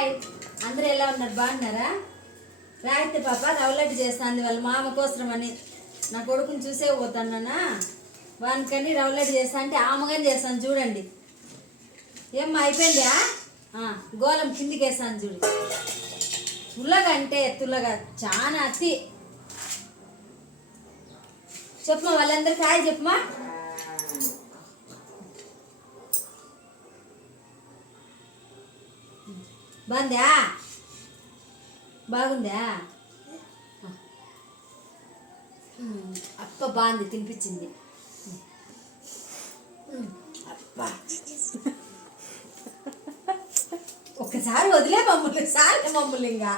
Hi. అందరూ ఎలా ఉన్నారు? బాగున్నారా? రాయితే పాప రవ్వలడ్డు చేస్తాను వాళ్ళ మామ కోసం అని నా కొడుకుని చూసే పోతానా వానికని రవ్వలడ్డు చేస్తా అంటే ఆమగాని చేస్తాను చూడండి. ఏమ్మా అయిపోయిందా? గోళం కిందికి వేస్తాను చూడు. తుల్లగా అంటే తుల్లగా చాలా అతి. చెప్పమా వాళ్ళందరికీ హాయ్ చెప్పమా బాగుందా? బాగుందా? అప్ప బాగుంది తినిపించింది. అప్ప. ఒక్కసారి వదిలే మమ్మల్ని సారి మమ్మల్ని ఇంకా.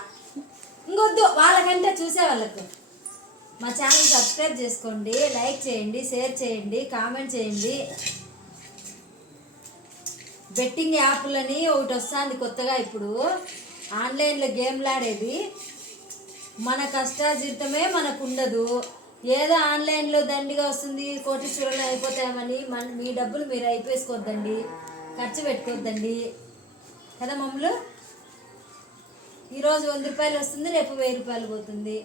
ఇంకొద్దు వాళ్ళకంటే చూసే వాళ్ళకు. మా ఛానల్ సబ్స్క్రైబ్ చేసుకోండి లైక్ చేయండి షేర్ చేయండి కామెంట్ చేయండి. బెట్టింగ్ యాప్లని ఒకటి వస్తుంది కొత్తగా ఇప్పుడు. ఆన్లైన్లో గేమ్లు ఆడేది మన కష్టార్జితమే మనకు ఉండదు ఏదో ఆన్లైన్లో దండిగా వస్తుంది కోటీశ్వరులు అయిపోతామని మన మీ డబ్బులు మీరు అయిపోసుకోవద్దండి ఖర్చు పెట్టుకోవద్దండి కదా మమ్మలు? ఈరోజు వంద రూపాయలు వస్తుంది రేపు వెయ్యి రూపాయలు పోతుంది.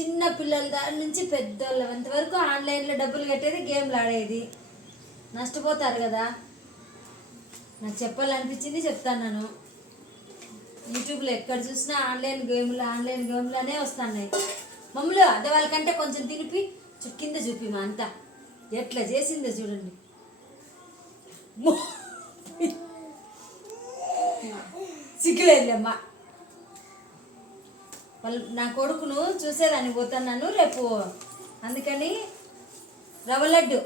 చిన్న పిల్లల దాని నుంచి పెద్దోళ్ళ. వరకు ఆన్లైన్లో డబ్బులు కట్టేది గేమ్లు ఆడేది నష్టపోతారు కదా. నాకు చెప్పాలనిపించింది చెప్తాను నేను. యూట్యూబ్లో ఎక్కడ చూసినా ఆన్లైన్ గేమ్లు ఆన్లైన్ గేమ్లు అనే వస్తున్నాయి. మమ్మల్ని అదే వాళ్ళకంటే కొంచెం తినిపి కింద చూపి మా అంతా. ఎట్లా చేసిందో చూడండి. సిగ్గులేదమ్మా వాళ్ళు నా కొడుకును చూసేదాన్ని పోతున్నాను రేపు. అందుకని రవ్వ లడ్డు.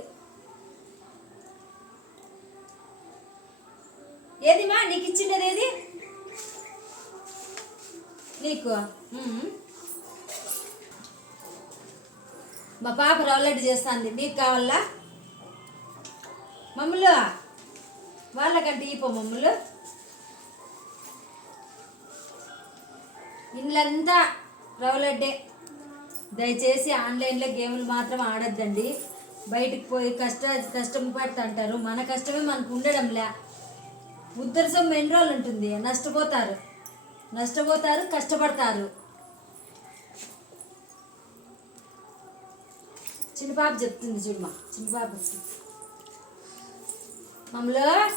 ఏది మా నీకు ఇచ్చిండేది ఏది? నీకు? మా పాప రవ్వలడ్డు చేస్తుంది. నీకు కావాలా? మమ్మలు వాళ్ళకంటే ఈ పో మమ్మలు. ఇళ్ళంతా రవ్వలడ్డే దయచేసి ఆన్లైన్లో గేములు మాత్రం ఆడొద్దండి. బయటికి పోయి కష్ట కష్టం పడుతుంటారు. మన కష్టమే మనకు ఉండడంలే. ఉద్దరసం ఎన్ని రోజులు ఉంటుంది నష్టపోతారు. నష్టపోతారు కష్టపడతారు. చిన్నపాప చెప్తుంది చూడమ్మా చిన్నపాప మమ్మలో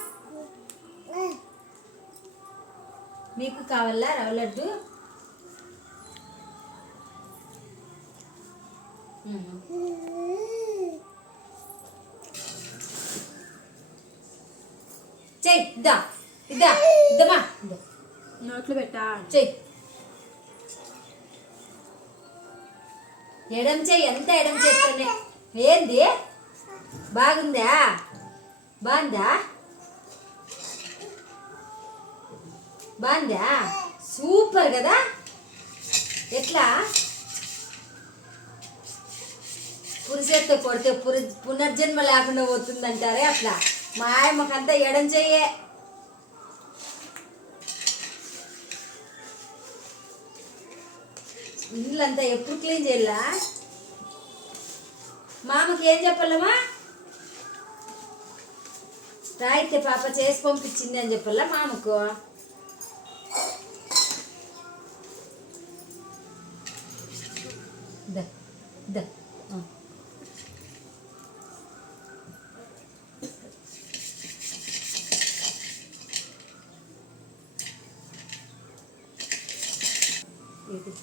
మీకు కావాలా రవ్వ లడ్డు? మ్మ్. చెయ్యి ఇద్దా ఇద్దా ఇద్దమా? ఇద్దా. నోట్లు పెట్టా. చెయ్యి ఎడం చెయ్యి ఎంత ఎడం చేస్తేనే ఏంది? బాగుందా? బాగుందా? బాగుందా? సూపర్ కదా? ఎట్లా? పురుషత్తో కొడితే పురు పునర్జన్మ లేకుండా పోతుందంటారే అట్లా. మా ఆయమ్మకంతా ఎడం చెయ్యే. ఇల్లంతా ఎప్పుడు క్లీన్ చేయాలా? మామకి ఏం చెప్పాలమ్మా? రాయితే పాప చేసి పంపించింది అని చెప్పాలా మామకు? ద ద ఇది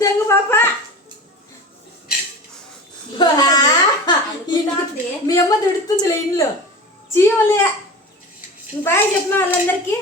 దొంగ పాప మీ అమ్మ దొడుతుంది ఇంట్లో చీవలే బాయ్ చెప్పిన వాళ్ళందరికీ